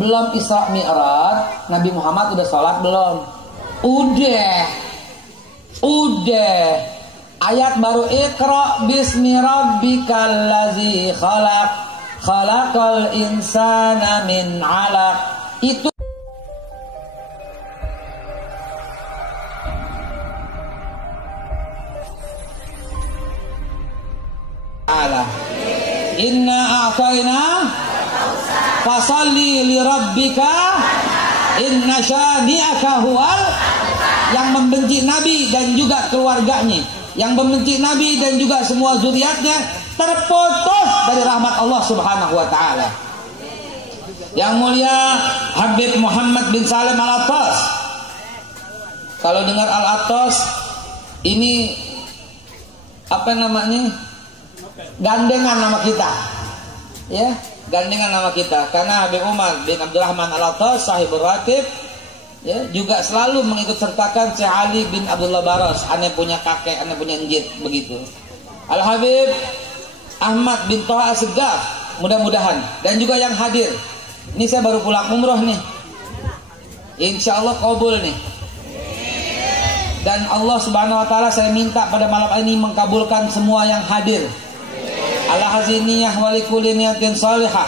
Sebelum Isra Mi'raj, Nabi Muhammad udah sholat belum? Udah. Ayat baru, Iqra bismi rabbikal ladzi khalaq, khalaqal insana min 'alaq. Itu Allah. Inna a'tayna fasalli li rabbika inna syani'aka huwal. Yang membenci Nabi dan juga keluarganya, yang membenci Nabi dan juga semua zuriatnya, terputus dari rahmat Allah Subhanahu wa taala. Yang mulia Habib Muhammad bin Salim Al-Attas. Kalau dengar Al-Attas ini apa namanya? Gandengan nama kita. Ya, gandengan nama kita karena Habib Umar bin Abdurrahman Al-Attas sahibul ratib, ya, juga selalu mengikut sertakan Syekh Ali bin Abdullah Baras, aneh punya kakek, aneh punya njit, begitu. Al-Habib Ahmad bin Toha As-Segaf, mudah-mudahan, dan juga yang hadir. Ini saya baru pulang umroh nih, insya Allah kabul nih. Dan Allah Subhanahu wa taala saya minta pada malam ini mengkabulkan semua yang hadir. Ala haziniyah wa likulli niyatin salihah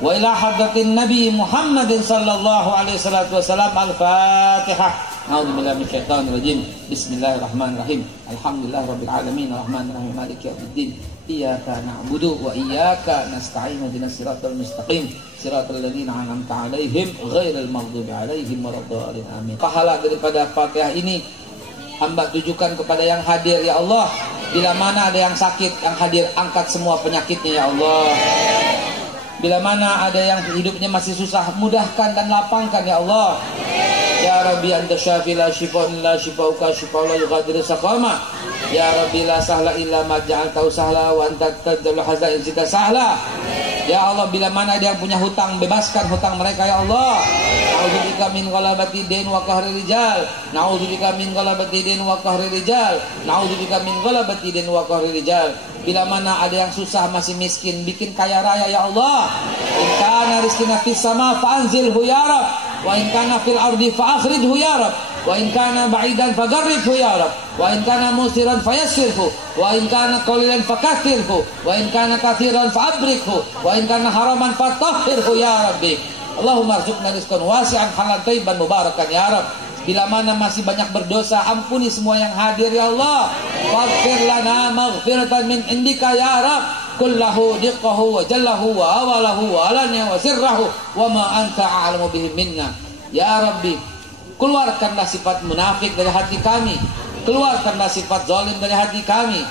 wa ila hadratin Nabi Muhammadin sallallahu alaihi wasallam. Al-Fatihah. A'udzubillahi minasyaitonir rajim. Bismillahirrahmanirrahim. Alhamdulillahirabbil alamin arrahmanir rahim maliki yaumiddin. Iyyaka na'budu wa iyyaka nasta'in. Ihdinas siratal mustaqim. Siratal ladzina an'amta 'alaihim ghairil maghdubi 'alaihim waladdallin. Amin. Pahala daripada Fatihah ini hamba tujukan kepada yang hadir, ya Allah. Bila mana ada yang sakit, yang hadir, angkat semua penyakitnya, ya Allah. Bila mana ada yang hidupnya masih susah, mudahkan dan lapangkan, ya Allah. Ya Rabbi anta syafi la shifa'un la shifa'uka shifa'un la yughadiru saqama. Ya Rabbi la sahla illa ma ja'altahu sahla wa anta tadul hazain sita sahla. Ya Allah, bila mana ada yang punya hutang, bebaskan hutang mereka, ya Allah. Na'udzubika min ghalabati din wa qahri rijal. Na'udzubika min ghalabati din wa qahri rijal. Na'udzubika min ghalabati din wa qahri rijal. Bila mana ada yang susah masih miskin, bikin kaya raya, ya Allah. In kana rizqina fis sama fa'anzilhu ya Rabb, wa in kana fil ardi fa'akhrijhu ya Rabb, wa in kana ba'idan fagarribhu ya Rabb, wa in kana musiran fayassirhu, wa in kana qalilan fakathirhu, wa in kana kathiran fa'abrikhu, wa in kana haraman fatahhirhu ya Rabbi. Allahumma arzuqna rizqan wasi'an halal thayyiban mubarakan ya Rabb. Bila mana masih banyak berdosa, ampuni semua yang hadir, ya Allah. Waghfir lana maghfiratan min indika ya Rabb, kullahu diqqahu wa jallahu wa awalahu wa alanya wa sirrahu wa ma anta a'lamu bihi minna. Ya Rabbi, keluarkanlah sifat munafik dari hati kami, keluarkanlah sifat zalim dari hati kami.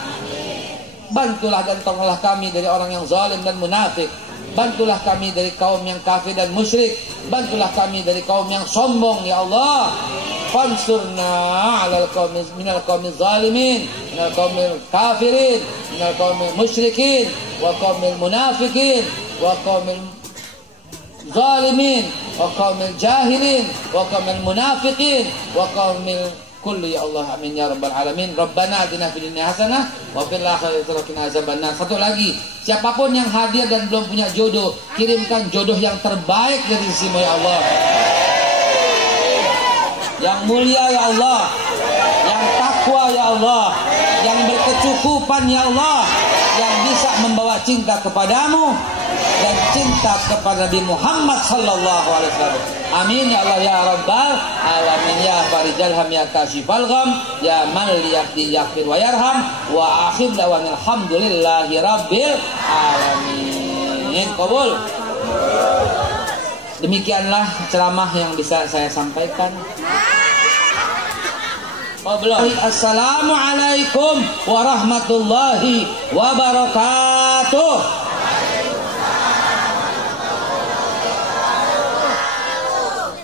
Bantulah dan tolonglah kami dari orang yang zalim dan munafik. Bantulah kami dari kaum yang kafir dan musyrik. Bantulah kami dari kaum yang sombong, ya Allah. Fansurna 'alal qaumi minal qaumi zalimin, minal qaumi kafirin, minal qaumi musyrikin, wa qaumil munafikin, wa qaumil zalimin, wa qaumil jahilin, wa qaumil munafiqin, wa qaumil kulli, ya Allah. Amin ya rabbal alamin. Rabbana atina fid dunya hasanah wa fil akhirati wa qina azabannar. Satu lagi, siapapun yang hadir dan belum punya jodoh, kirimkan jodoh yang terbaik dari sisimu, ya Allah. Yang mulia, ya Allah. Yang takwa, ya Allah. Yang berkecukupan, ya Allah. Yang bisa membawa cinta kepadamu dan cinta kepada Nabi Muhammad sallallahu alaihi wasallam. Amin ya Allah ya rabbal alamin. Ya farijal ham ya kashifal gham ya man liyaqdi yaghfir wa yarham wa akhir dawan alhamdulillahi rabbil alamin. Qabul. Demikianlah ceramah yang bisa saya sampaikan. Assalamualaikum warahmatullahi wabarakatuh.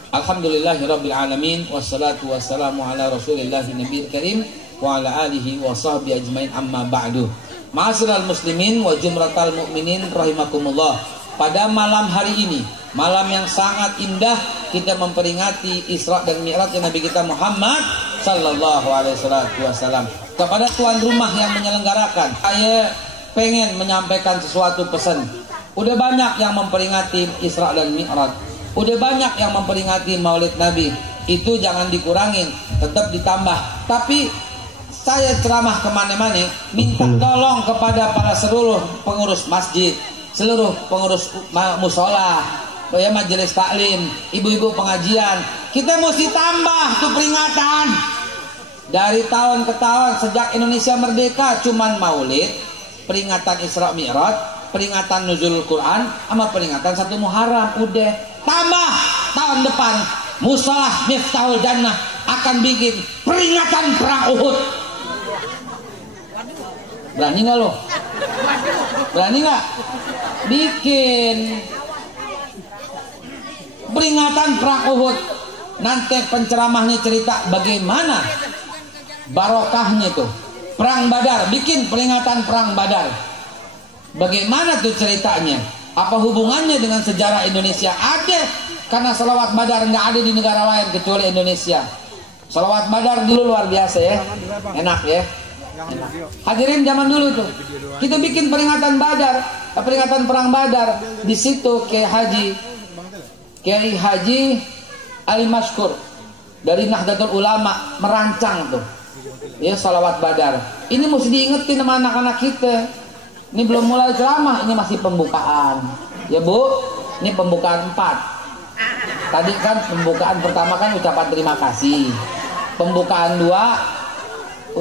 Alhamdulillahirabbil alamin wassalatu wassalamu ala rasulillahi nabiyil karim wa ala alihi wa sahbihi ajmain, amma ba'du. Ma'asyiral muslimin wa jumratal mu'minin rahimakumullah. Pada malam hari ini, malam yang sangat indah, kita memperingati Isra dan Mi'raj Nabi kita Muhammad sallallahu alaihi wasallam. Kepada tuan rumah yang menyelenggarakan, saya pengen menyampaikan sesuatu pesan. Udah banyak yang memperingati Isra dan Mi'raj, Udah banyak yang memperingati Maulid Nabi. Itu jangan dikurangin, tetap ditambah. Tapi saya ceramah kemana-mana, minta tolong kepada para seluruh pengurus masjid, seluruh pengurus musola, ya majelis taklim, ibu-ibu pengajian. Kita mesti tambah tuh peringatan. Dari tahun ke tahun sejak Indonesia merdeka cuman Maulid, peringatan Isra Mi'raj, peringatan Nuzulul Quran, sama peringatan 1 Muharram. Udah, tambah tahun depan Musolah Miftahul Jannah akan bikin peringatan perang Uhud. Berani nggak lo? Berani nggak? Bikin peringatan perang Uhud. Nanti penceramahnya cerita bagaimana barokahnya tuh perang Badar. Bikin peringatan perang Badar. Bagaimana tuh ceritanya? Apa hubungannya dengan sejarah Indonesia? Ada, karena salawat Badar nggak ada di negara lain kecuali Indonesia. Salawat Badar dulu luar biasa ya, enak ya. Hadirin zaman dulu tuh, kita bikin peringatan Badar, peringatan perang Badar. Di situ Kiai Haji Ali Maskur dari Nahdlatul Ulama merancang tuh, ya salawat Badar. Ini mesti diingetin sama anak-anak kita. Ini belum mulai ceramah, ini masih pembukaan. Ya Bu, ini pembukaan 4. Tadi kan pembukaan pertama kan ucapan terima kasih. Pembukaan 2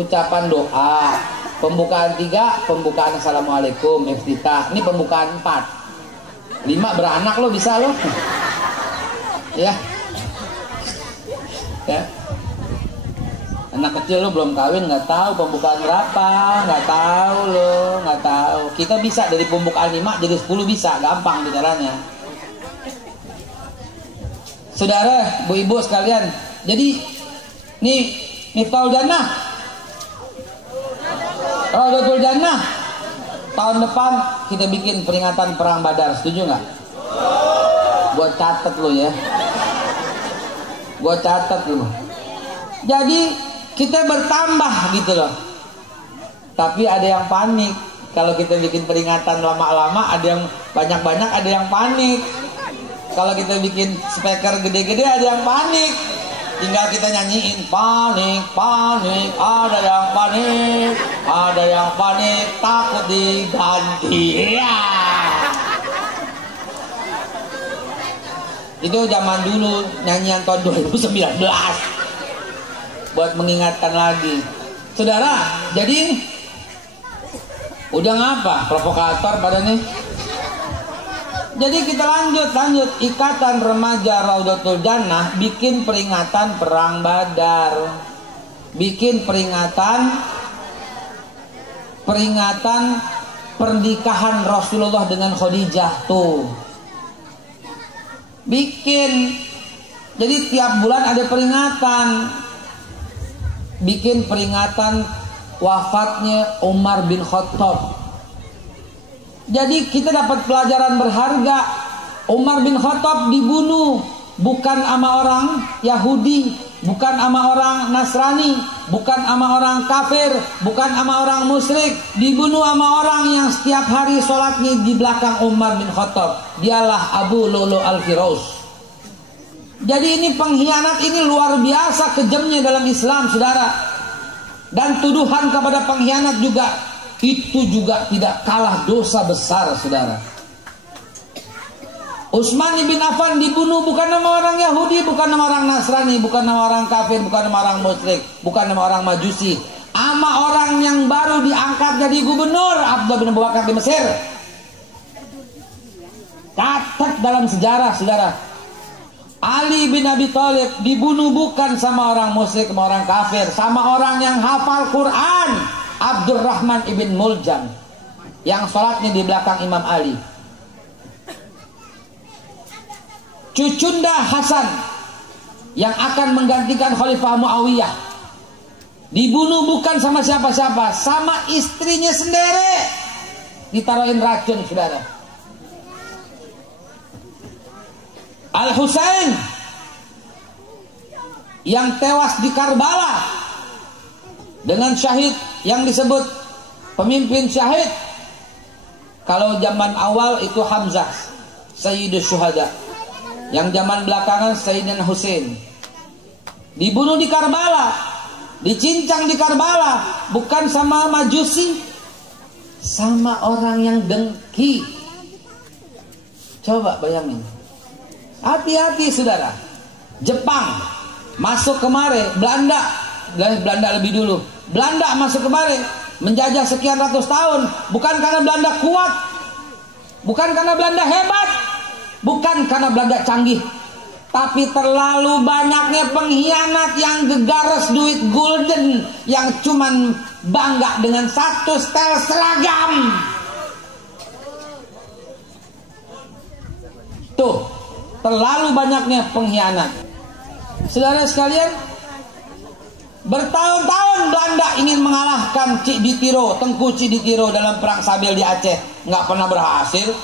ucapan doa. Pembukaan 3 pembukaan assalamualaikum iftitah. Ini pembukaan 4. 5 beranak lo bisa lo. Ya. Ya. Anak kecil lo belum kawin nggak tahu pembukaan berapa, nggak tahu lo, nggak tahu. Kita bisa dari pembukaan 5 jadi 10 bisa, gampang caranya. Saudara, bu-ibu sekalian, jadi nih Miftahul Jannah, Raudhatul Jannah, tahun depan kita bikin peringatan perang Badar, setuju nggak? Gua catet lo ya, gua catet lo. Jadi kita bertambah gitu loh. Tapi ada yang panik. Kalau kita bikin peringatan lama-lama, ada yang banyak-banyak, ada yang panik. Kalau kita bikin speaker gede-gede, ada yang panik. Tinggal kita nyanyiin panik, panik, ada yang panik, ada yang panik, takut diganti. Ya. Itu zaman dulu, nyanyian tahun 2019. Buat mengingatkan lagi. Saudara, jadi udah ngapa provokator pada nih? Jadi kita lanjut. Ikatan Remaja Raudhatul Jannah bikin peringatan perang Badar. Bikin peringatan pernikahan Rasulullah dengan Khadijah tuh. Bikin. Jadi tiap bulan ada peringatan. Bikin peringatan wafatnya Umar bin Khattab. Jadi kita dapat pelajaran berharga. Umar bin Khattab dibunuh bukan sama orang Yahudi, bukan sama orang Nasrani, bukan sama orang kafir, bukan sama orang musyrik. Dibunuh sama orang yang setiap hari sholatnya di belakang Umar bin Khattab. Dialah Abu Lu'lu' al-Firaus. Jadi ini pengkhianat ini luar biasa kejamnya dalam Islam, saudara. Dan tuduhan kepada pengkhianat juga itu juga tidak kalah dosa besar, saudara. Utsman bin Affan dibunuh bukan nama orang Yahudi, bukan nama orang Nasrani, bukan nama orang kafir, bukan nama orang musyrik, bukan nama orang Majusi, ama orang yang baru diangkat jadi gubernur, Abdullah bin Abu Bakar di Mesir. Catat dalam sejarah, saudara. Ali bin Abi Thalib dibunuh bukan sama orang musyrik, sama orang kafir, sama orang yang hafal Quran, Abdurrahman ibn Muljam, yang sholatnya di belakang Imam Ali. Cucunda Hasan yang akan menggantikan Khalifah Muawiyah dibunuh bukan sama siapa-siapa, sama istrinya sendiri, ditaruhin racun, saudara. Al-Husain yang tewas di Karbala dengan syahid yang disebut pemimpin syahid. Kalau zaman awal itu Hamzah, Sayyidus Syuhada. Yang zaman belakangan Sayyidina Husain dibunuh di Karbala, dicincang di Karbala, bukan sama Majusi, sama orang yang dengki. Coba bayangin. Hati-hati saudara. Jepang masuk kemari, Belanda lebih dulu. Belanda masuk kemari, menjajah sekian ratus tahun, bukan karena Belanda kuat, bukan karena Belanda hebat, bukan karena Belanda canggih, tapi terlalu banyaknya pengkhianat yang gegares duit gulden, yang cuman bangga dengan satu setel seragam. Tuh, terlalu banyaknya pengkhianat. Saudara sekalian, bertahun-tahun Belanda ingin mengalahkan Cik Ditiro, Tengku Cik Ditiro dalam perang Sabil di Aceh, nggak pernah berhasil.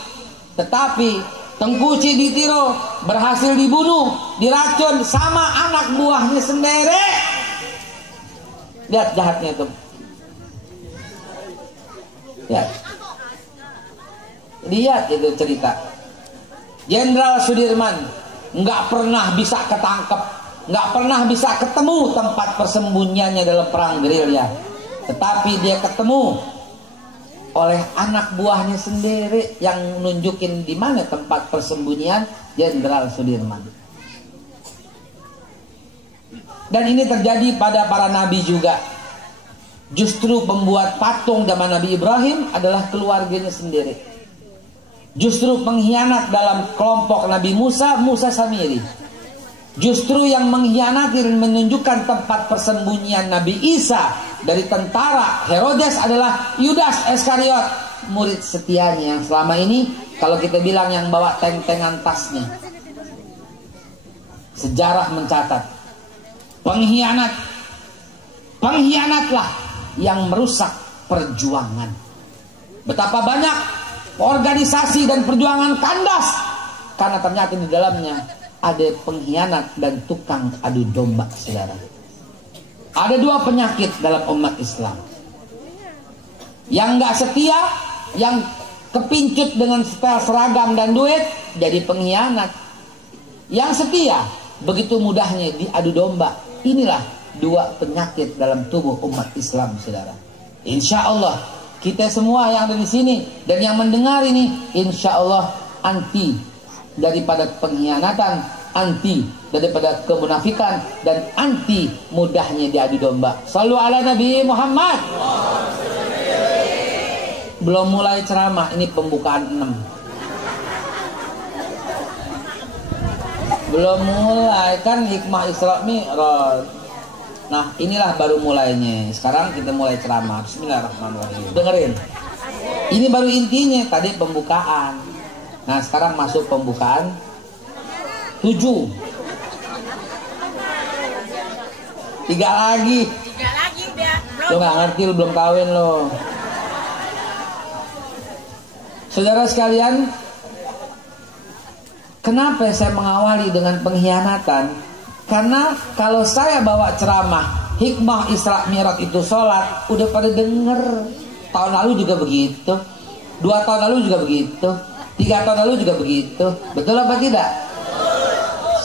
Tetapi Tengku Cik Ditiro berhasil dibunuh, diracun sama anak buahnya sendiri. Lihat jahatnya itu. Lihat itu cerita. Jenderal Sudirman nggak pernah bisa ketangkep, nggak pernah bisa ketemu tempat persembunyiannya dalam perang gerilya. Tetapi dia ketemu oleh anak buahnya sendiri yang nunjukin di mana tempat persembunyian Jenderal Sudirman. Dan ini terjadi pada para nabi juga. Justru pembuat patung zaman Nabi Ibrahim adalah keluarganya sendiri. Justru pengkhianat dalam kelompok Nabi Musa, Musa Samiri. Justru yang mengkhianati dan menunjukkan tempat persembunyian Nabi Isa dari tentara Herodes adalah Yudas Iskariot, murid setianya yang selama ini kalau kita bilang yang bawa teng-tengan tasnya. Sejarah mencatat pengkhianatlah yang merusak perjuangan. Betapa banyak organisasi dan perjuangan kandas karena ternyata di dalamnya ada pengkhianat dan tukang adu domba, saudara. Ada dua penyakit dalam umat Islam. Yang nggak setia, yang kepincut dengan setel seragam dan duit, jadi pengkhianat. Yang setia, begitu mudahnya diadu domba. Inilah dua penyakit dalam tubuh umat Islam, saudara. Insya Allah kita semua yang ada di sini dan yang mendengar ini, insya Allah anti daripada pengkhianatan, anti daripada kemunafikan, dan anti mudahnya diadu domba. Shallu ala Nabi Muhammad. Belum mulai ceramah, ini pembukaan 6. Belum mulai kan hikmah Isra Mi'raj. Nah, inilah baru mulainya. Sekarang kita mulai ceramah. Bismillahirrahmanirrahim. Dengerin. Ini baru intinya, tadi pembukaan. Nah, sekarang masuk pembukaan 7. 3 lagi. 3 lagi udah. Lo gak ngerti, lo belum kawin lo. Saudara sekalian, kenapa saya mengawali dengan pengkhianatan? Karena kalau saya bawa ceramah hikmah Isra Mi'raj itu sholat, udah pada denger. Tahun lalu juga begitu, 2 tahun lalu juga begitu, 3 tahun lalu juga begitu. Betul apa tidak?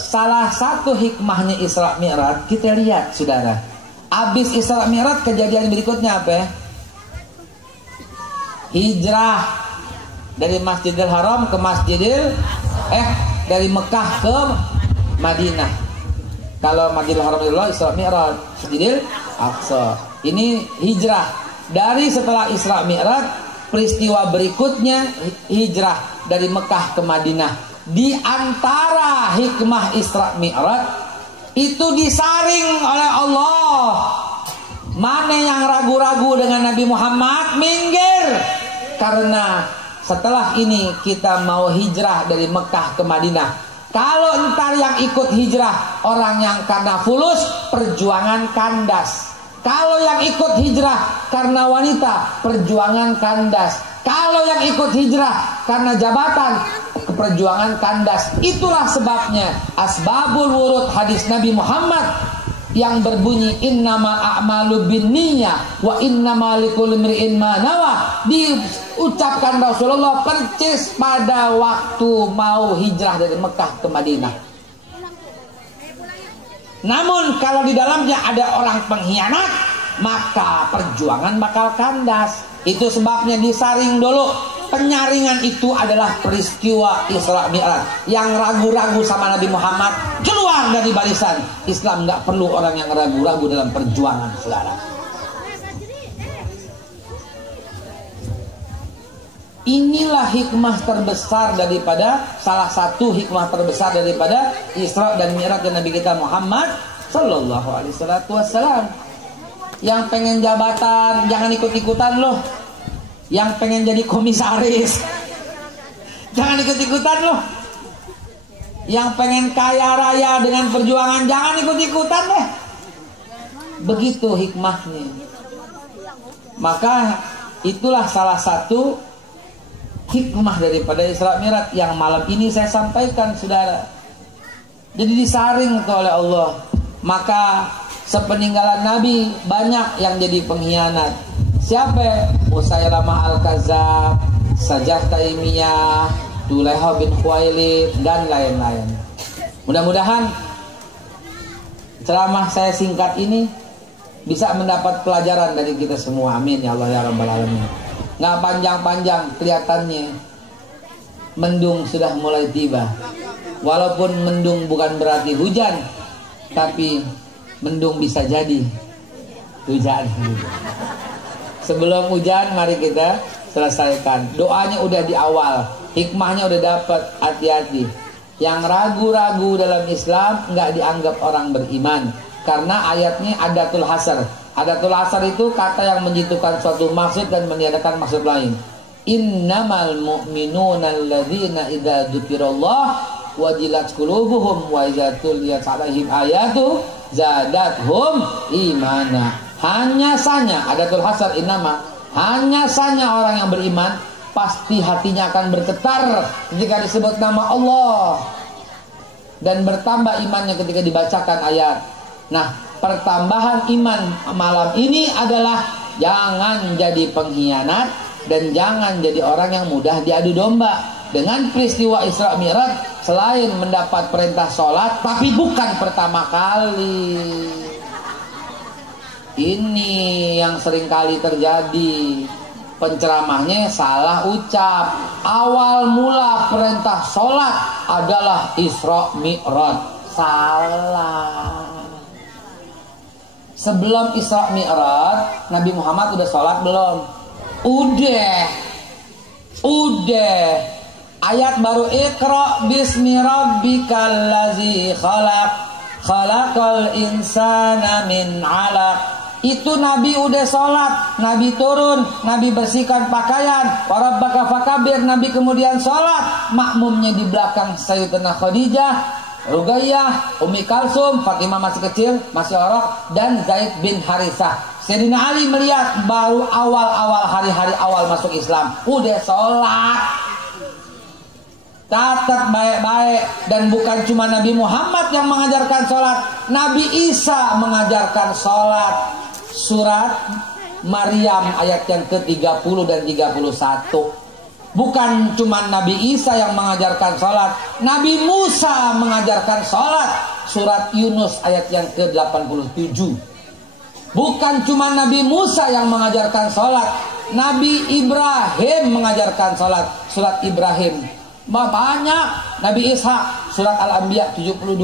Salah satu hikmahnya Isra Mi'raj, kita lihat saudara. Abis Isra Mi'raj kejadian berikutnya apa ya? Hijrah dari Masjidil Haram ke dari Mekah ke Madinah. Kalau Masjidil Haram itu Isra Mi'raj, Masjidil Aqsa. Ini hijrah. Dari setelah Isra Mi'raj, peristiwa berikutnya hijrah dari Mekah ke Madinah. Di antara hikmah Isra Mi'raj itu disaring oleh Allah. Mana yang ragu-ragu dengan Nabi Muhammad, minggir. Karena setelah ini kita mau hijrah dari Mekah ke Madinah. Kalau entar yang ikut hijrah orang yang karena fulus, perjuangan kandas. Kalau yang ikut hijrah karena wanita, perjuangan kandas. Kalau yang ikut hijrah karena jabatan, perjuangan kandas. Itulah sebabnya asbabul wurud hadis Nabi Muhammad yang berbunyi innamal a'malu binniyah wa innamal likulli imri'in ma nawa diucapkan Rasulullah persis pada waktu mau hijrah dari Mekah ke Madinah. Namun kalau di dalamnya ada orang pengkhianat, maka perjuangan bakal kandas. Itu sebabnya disaring dulu. Penyaringan itu adalah peristiwa Isra Mi'raj. Yang ragu-ragu sama Nabi Muhammad keluar dari barisan. Islam nggak perlu orang yang ragu-ragu dalam perjuangan, saudara. Inilah hikmah terbesar daripada, salah satu hikmah terbesar daripada Isra dan Mi'raj Nabi kita Muhammad Sallallahu Alaihi Wasallam. Yang pengen jabatan jangan ikut-ikutan loh. Yang pengen jadi komisaris jangan ikut-ikutan loh. Yang pengen kaya raya dengan perjuangan jangan ikut-ikutan deh. Begitu hikmahnya. Maka itulah salah satu hikmah daripada Isra Mi'raj yang malam ini saya sampaikan, saudara. Jadi disaring oleh Allah. Maka sepeninggalan Nabi banyak yang jadi pengkhianat. Siapa? Musailamah Al-Kadzdzab, Sajjah Taimiyah, Dulaiha bin Khuwailid, dan lain-lain. Mudah-mudahan ceramah saya singkat ini bisa mendapat pelajaran dari kita semua. Amin ya Allah ya Rabbal Alamin. Nggak panjang-panjang, kelihatannya mendung sudah mulai tiba. Walaupun mendung bukan berarti hujan, tapi mendung bisa jadi hujan. Sebelum hujan, mari kita selesaikan. Doanya udah di awal, hikmahnya udah dapat. Hati-hati. Yang ragu-ragu dalam Islam nggak dianggap orang beriman, karena ayatnya adatul hasar. Adatul hasar itu kata yang menjitukan suatu maksud dan meniadakan maksud lain. Innamal mu'minuna alladzina idza dzukirallah wajilat qulubuhum wa idza tuliyat 'alaihim ayatu zadathum imana. Hanya saja adatul hasar innama, hanya saja orang yang beriman pasti hatinya akan bergetar ketika disebut nama Allah, dan bertambah imannya ketika dibacakan ayat. Nah, pertambahan iman malam ini adalah jangan jadi pengkhianat dan jangan jadi orang yang mudah diadu domba. Dengan peristiwa Isra Mi'raj, selain mendapat perintah sholat, tapi bukan pertama kali. Ini yang seringkali terjadi. Penceramahnya salah ucap. Awal mula perintah sholat adalah Isra Mi'raj. Salah. Sebelum Isra Mi'raj, Nabi Muhammad udah sholat belum? Udah. Ayat baru Iqra bismi rabbikal ladzi khalaq khalaqal insana min 'alaq. Itu Nabi udah sholat, Nabi turun, Nabi bersihkan pakaian, warabbaka fakabir, Nabi kemudian sholat. Makmumnya di belakang Sayyidatina Khadijah, Ruqayyah, Ummi Kalsum, Fatimah masih kecil, masih orok, dan Zaid bin Harithah. Sayyidina Ali melihat baru awal-awal hari-hari awal masuk Islam, udah sholat. Catat baik-baik. Dan bukan cuma Nabi Muhammad yang mengajarkan sholat, Nabi Isa mengajarkan sholat. Surat Maryam ayat yang ke-30 dan 31. Bukan cuma Nabi Isa yang mengajarkan sholat, Nabi Musa mengajarkan sholat. Surat Yunus ayat yang ke-87. Bukan cuma Nabi Musa yang mengajarkan sholat, Nabi Ibrahim mengajarkan sholat. Surat Ibrahim. Banyak. Nabi Ishak surat Al-Anbiya 72.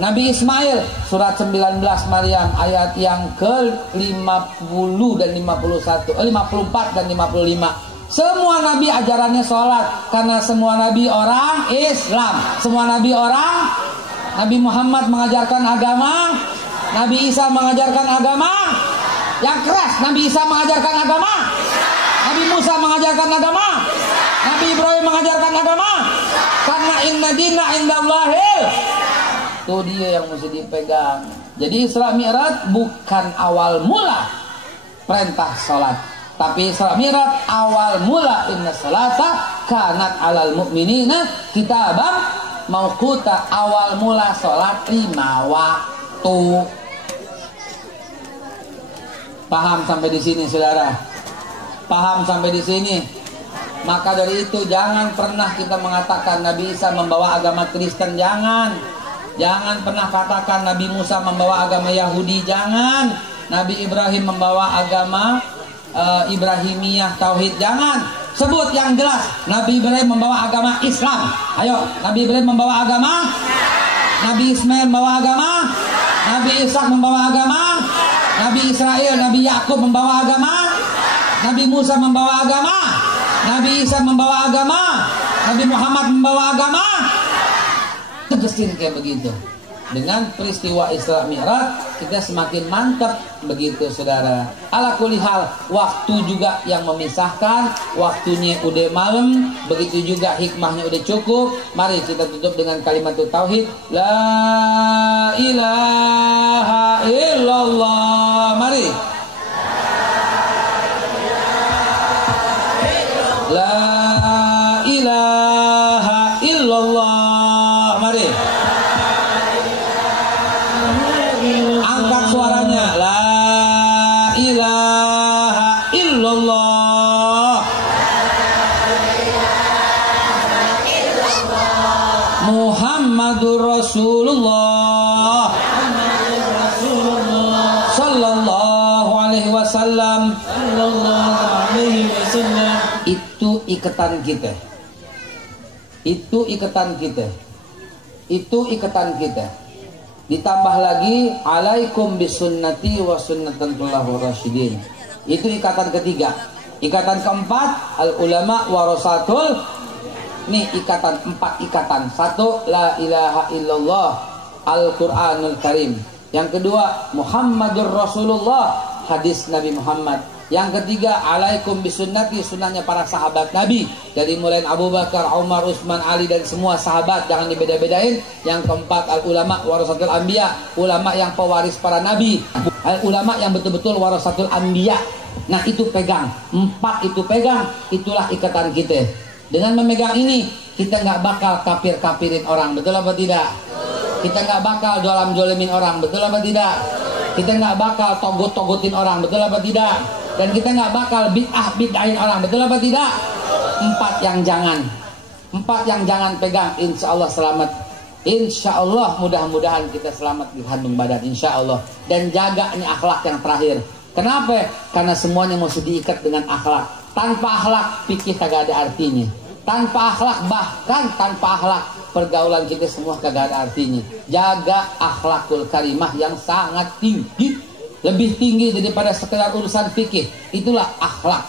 Nabi Ismail surat 19 Maryam ayat yang ke-50 dan 51, 54 dan 55. Semua nabi ajarannya sholat, karena semua nabi orang Islam. Semua nabi orang. Nabi Muhammad mengajarkan agama, Nabi Isa mengajarkan agama. Yang keras, Nabi Isa mengajarkan agama, Nabi Musa mengajarkan agama, Nabi Ibrahim mengajarkan agama. Karena inna dina indallahil. Itu dia yang mesti dipegang. Jadi Isra Mi'raj bukan awal mula perintah sholat, tapi Isra Mi'raj awal mula inna sholata kanat alal mu'minina kitaban mauquta. Awal mula sholat 5 waktu. Paham sampai di sini, saudara? Paham sampai di sini? Maka dari itu jangan pernah kita mengatakan Nabi Isa membawa agama Kristen, jangan. Jangan pernah katakan Nabi Musa membawa agama Yahudi, jangan. Nabi Ibrahim membawa agama Ibrahimiyah Tauhid, jangan. Sebut yang jelas. Nabi Ibrahim membawa agama Islam. Ayo, Nabi Ibrahim membawa agama. Nabi Ismail membawa agama. Nabi Ishak membawa agama. Nabi Israel, Nabi Yakub membawa agama. Nabi Musa membawa agama. Nabi Isa membawa agama. Nabi Muhammad membawa agama. Tegesin kayak begitu. Dengan peristiwa Isra Mi'raj kita semakin mantap begitu, saudara. Ala kulli hal, waktu juga yang memisahkan, waktunya udah malam, begitu juga hikmahnya udah cukup. Mari kita tutup dengan kalimat tauhid, la ilaha illallah. Mari. La ilaha illallah. Mari. Angkat suaranya. La ilaha illallah. Muhammadur Rasulullah sallallahu alaihi wasallam. Itu ikatan kita. Itu ikatan kita. Itu ikatan kita. Ditambah lagi alaikum bisunnati wa sunnatul rasyidin. Itu ikatan ketiga. Ikatan keempat, al ulama warasatul. Nih ikatan, 4 ikatan. 1, la ilaha illallah, Al-Qur'anul Karim. Yang kedua, Muhammadur Rasulullah, hadis Nabi Muhammad. Yang ketiga, alaikum bisunnati, sunnahnya para sahabat Nabi. Dari mulai Abu Bakar, Umar, Utsman, Ali dan semua sahabat, jangan dibeda-bedain. Yang keempat, al ulama warasatul anbiya, ulama yang pewaris para nabi. Al ulama yang betul-betul warasatul anbiya. Nah, itu pegang. 4 itu pegang, itulah ikatan kita. Dengan memegang ini, kita nggak bakal kafir-kafirin orang, betul apa tidak? Kita nggak bakal dolam-dolimin orang, betul apa tidak? Kita nggak bakal togot-togotin orang, betul apa tidak? Dan kita nggak bakal bid'ahin orang, betul apa tidak? 4 yang jangan. 4 yang jangan pegang, insya Allah selamat. Insya Allah mudah-mudahan kita selamat di kandung badan, insya Allah. Dan jaga ini akhlak yang terakhir. Kenapa? Karena semuanya mesti diikat dengan akhlak. Tanpa akhlak fikih kagak ada artinya. Tanpa akhlak, bahkan tanpa akhlak pergaulan kita semua kagak ada artinya. Jaga akhlakul karimah yang sangat tinggi. Lebih tinggi daripada sekedar urusan fikih. Itulah akhlak.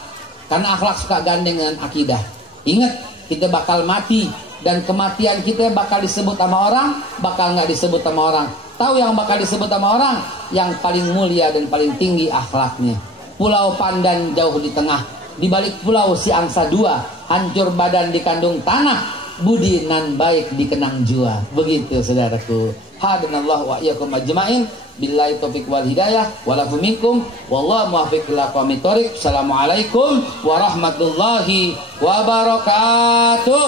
Karena akhlak suka gandeng dengan akidah. Ingat, kita bakal mati. Dan kematian kita bakal disebut sama orang, bakal nggak disebut sama orang. Tahu yang bakal disebut sama orang? Yang paling mulia dan paling tinggi akhlaknya. Pulau Pandan jauh di tengah. Di balik pulau si angsa 2, hancur badan dikandung tanah, budi nan baik dikenang jua. Begitu saudaraku. Hadanallahu wa iyyakum ajmain. Billahi taufiq wal hidayah. Walafu minkum. Wallahu muwaffiq ila aqwamit thoriq. Assalamualaikum warahmatullahi wabarakatuh.